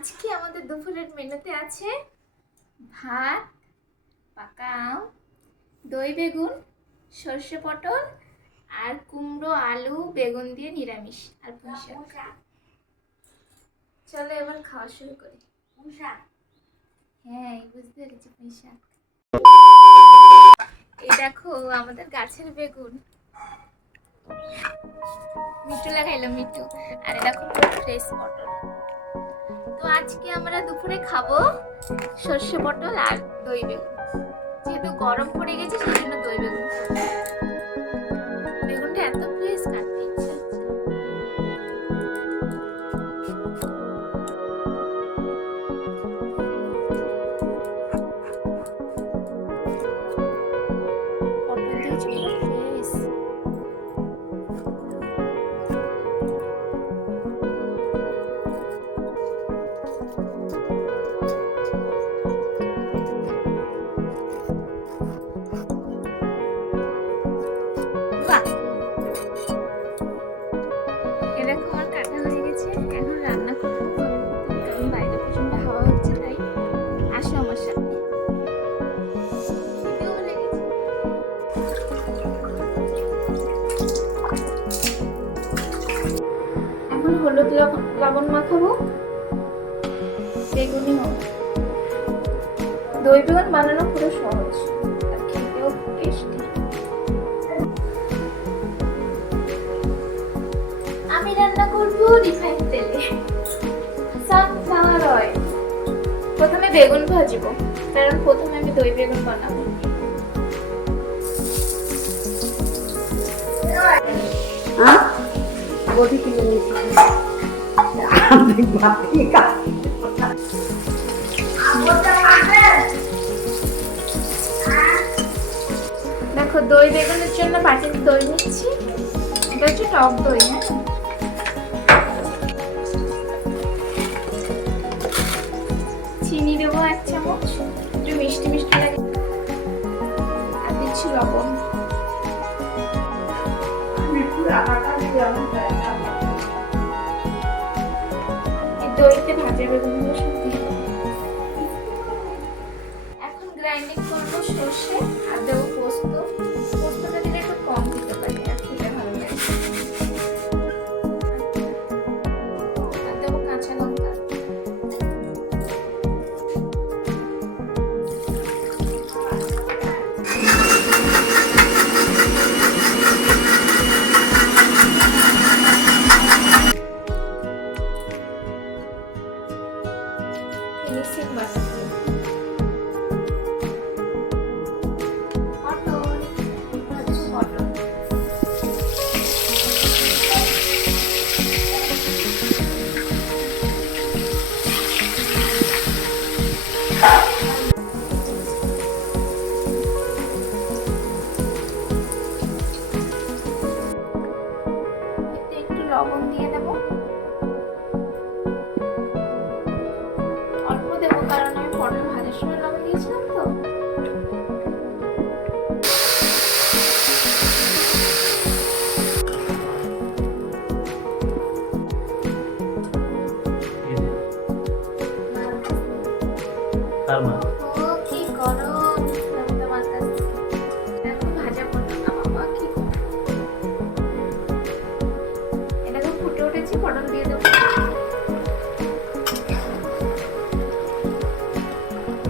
আজকে আমাদের দুপুরের মেনুতে আছে ভাত, পাকা আম, দই বেগুন, সর্ষে পটল আর কুমড়ো আলু বেগুন দিয়ে নিরামিষ আর পুঁই শাক। চলো এবার খাওয়া শুরু করি। হ্যাঁ, বুঝতে পেরেছি, পুঁই শাক। এই দেখো আমাদের গাছের বেগুন, মিঠু লাগাইলো মিঠু। আর দেখো ফ্রেশ পটল। তো আজকে আমরা দুপুরে খাবো সর্ষে পটল আর দই বেগুন। যেহেতু গরম পড়ে গেছে সেই জন্য দই বেগুন। বেগুনটা এত ফ্রেশ, কাটতে ইচ্ছে হচ্ছে। পটল দিয়েছি পুরো ফ্রেশ। এরকম আমার কাটা হয়ে গেছে, এখন রান্না করবো। কারণ বাইরে প্রচন্ড হাওয়া হচ্ছে, তাই আসো আমার সাথে। এখন হলুদ লবণ মাখাবো, বেগুনি হবে। দই বেগুন বানানো পুরো সহজ আর খেতেও টেস্টি। আমি রান্না করবো রিফাইন তেলে, সানফ্লাওয়ার অয়েল। প্রথমে বেগুন ভাজবো, কারণ প্রথমে আমি দই বেগুন বানাবো। দেখো দই বেগুনের জন্য বাটিতে দই নিচ্ছি। এটা হচ্ছে টক দই। হ্যাঁ, চিনি দেবো 1 চামচ, একটু মিষ্টি মিষ্টি লাগে। আর দিচ্ছি লবণ। দইতে ভাজা বেগুনগুলো সব দিয়ে দেবো। এখন গ্রাইন্ডিং করবো সর্ষে আর দেবো পোস্ত। পোস্তটা দিলে একটু কম দিতে পারি, আর খেতে ভালো লাগে। আর দেবো কাঁচা লঙ্কা। ফিনিশিং বাটা একটু লবণ দিয়ে দেবো। অল্প দেবো, কারণ আমি পটল ভাজার সময় লবণ দিয়েছিলাম তো। ও কি গরম, তোমার কাছে দেখো ভাজা পটল। না বাবা, কি গরম। এটাকে ফুটে উঠেছি, পটল দিয়ে দেবো।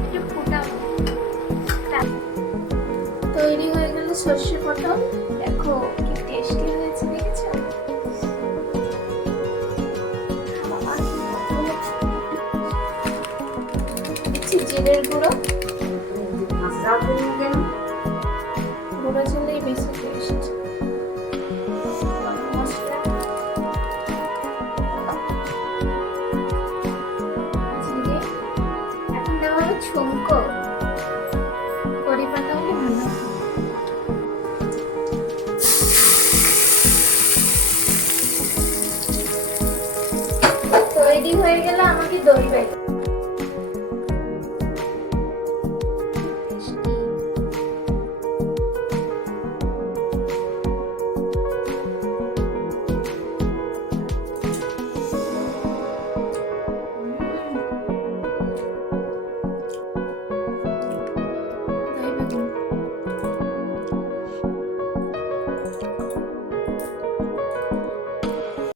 একটু ফুটাবো। তৈরি হয়ে গেল সর্ষে পটল। দেখো কি টেস্টি হয়েছে, দেখেছো? দিচ্ছি জিরের গুঁড়ো। গুঁড়ো ঝালেই বেশি টেস্ট। মশলা জিরে। এখন দেওয়া হবে ছুঙ্কো। কড়ি পাতা হলে ভালো। তৈরি হয়ে গেল আমাকে দই বেগুন।